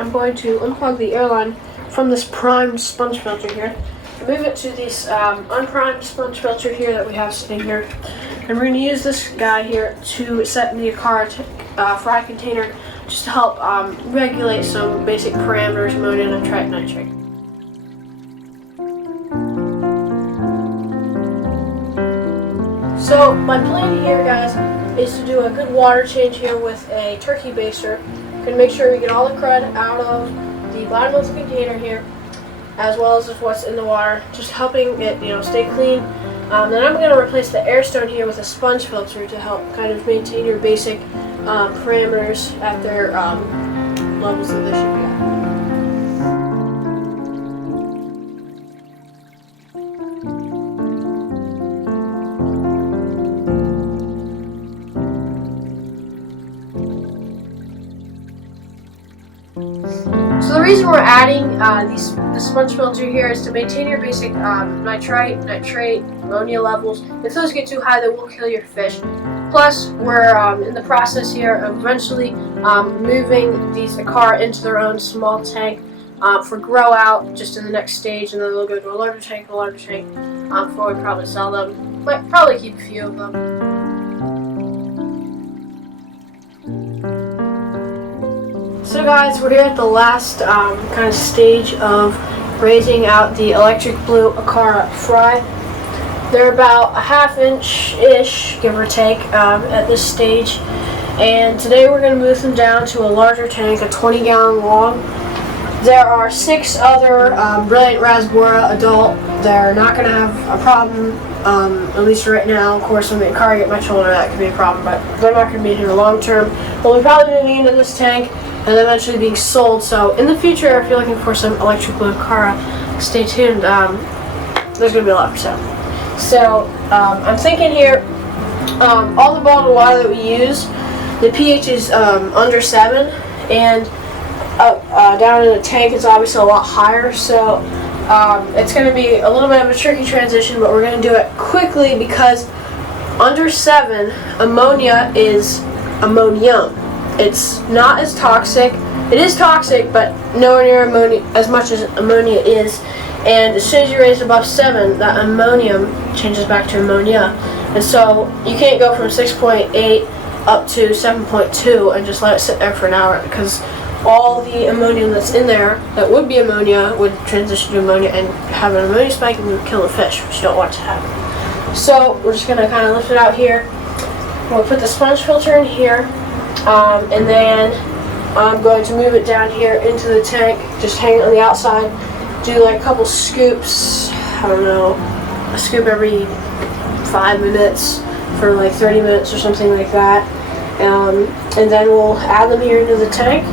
I'm going to unplug the airline from this primed sponge filter here and move it to this unprimed sponge filter here that we have sitting here. And we're going to use this guy here to set the Acara fry container just to help regulate some basic parameters, ammonia, nitrite, nitrate. So my plan here, guys, is to do a good water change here with a turkey baster. Gonna make sure we get all the crud out of the bottom of the container here, as well as what's in the water, just helping it, stay clean. Then I'm gonna replace the airstone here with a sponge filter to help kind of maintain your basic parameters at their levels that they should be at. So the reason we're adding the sponge filter here is to maintain your basic nitrite, nitrate, ammonia levels. If those get too high, they will kill your fish. Plus, we're in the process here of eventually moving these Acara into their own small tank for grow out just in the next stage, and then they'll go to a larger tank, before we probably sell them. But probably keep a few of them. So guys, we're here at the last kind of stage of raising out the Electric Blue Acara fry. They're about a half-inch-ish, give or take, at this stage. And today we're going to move them down to a larger tank, a 20-gallon long. There are 6 other Brilliant Rasbora adult. They're not going to have a problem, at least right now. Of course, when the Acara get much older, that could be a problem, but they're not going to be here long term. But we'll probably moving into this tank and eventually being sold. So in the future, if you're looking for some Electric Blue Acara, stay tuned. There's going to be a lot for sale. So I'm thinking here, all the bottled water that we use, the pH is under 7, and down in the tank it's obviously a lot higher. So it's going to be a little bit of a tricky transition, but we're going to do it quickly because under 7, ammonia is ammonium. It's not as toxic. It is toxic, but nowhere near ammonia as much as ammonia is. And as soon as you raise it above 7, that ammonium changes back to ammonia. And so you can't go from 6.8 up to 7.2 and just let it sit there for an hour, because all the ammonium that's in there that would be ammonia would transition to ammonia and have an ammonia spike and kill the fish, which you don't want to happen. So we're just going to kind of lift it out here. We'll put the sponge filter in here, and then I'm going to move it down here into the tank, just hang it on the outside. Do like a couple scoops, I don't know, a scoop every 5 minutes for like 30 minutes or something like that. And then we'll add them here into the tank.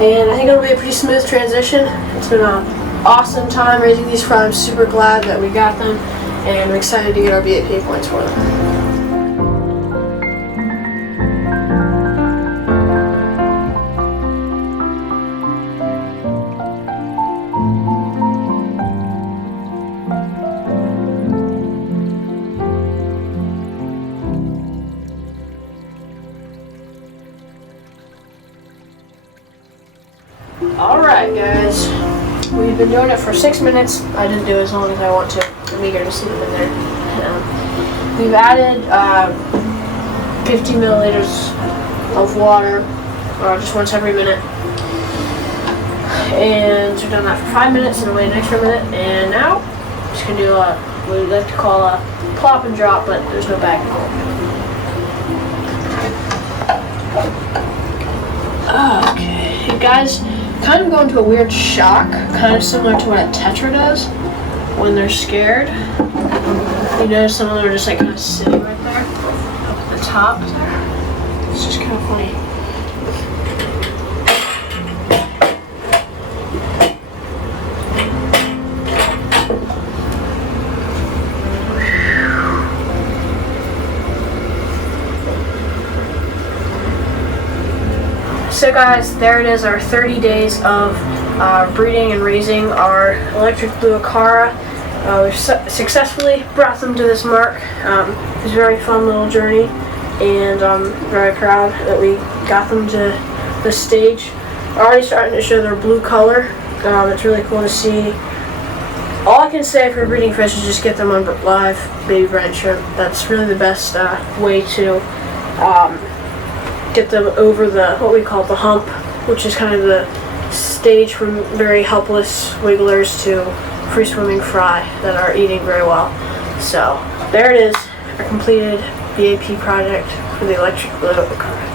And I think it'll be a pretty smooth transition. It's been an awesome time raising these fry. I'm super glad that we got them, and I'm excited to get our BAP points for them. Alright guys, we've been doing it for 6 minutes. I didn't do as long as I want to. I'm eager to see them in there. We've added 50 milliliters of water, just once every minute. And we've done that for 5 minutes and wait an extra minute. And now, I'm just going to do what we like to call a plop and drop, but there's no back and forth. Okay, hey guys. Kind of go into a weird shock, kind of similar to what a tetra does when they're scared. You notice some of them are just like kind of sitting right there up at the top there. It's just kind of funny. So guys, there it is, our 30 days of breeding and raising our Electric Blue Acara. We've successfully brought them to this mark. It was a very fun little journey, and I'm very proud that we got them to this stage. already starting to show their blue color. It's really cool to see. All I can say for breeding fish is just get them on live baby brine shrimp. That's really the best way to get them over what we call the hump, which is kind of the stage from very helpless wigglers to free swimming fry that are eating very well. So there it is, a completed BAP project for the Electric Blue Acara.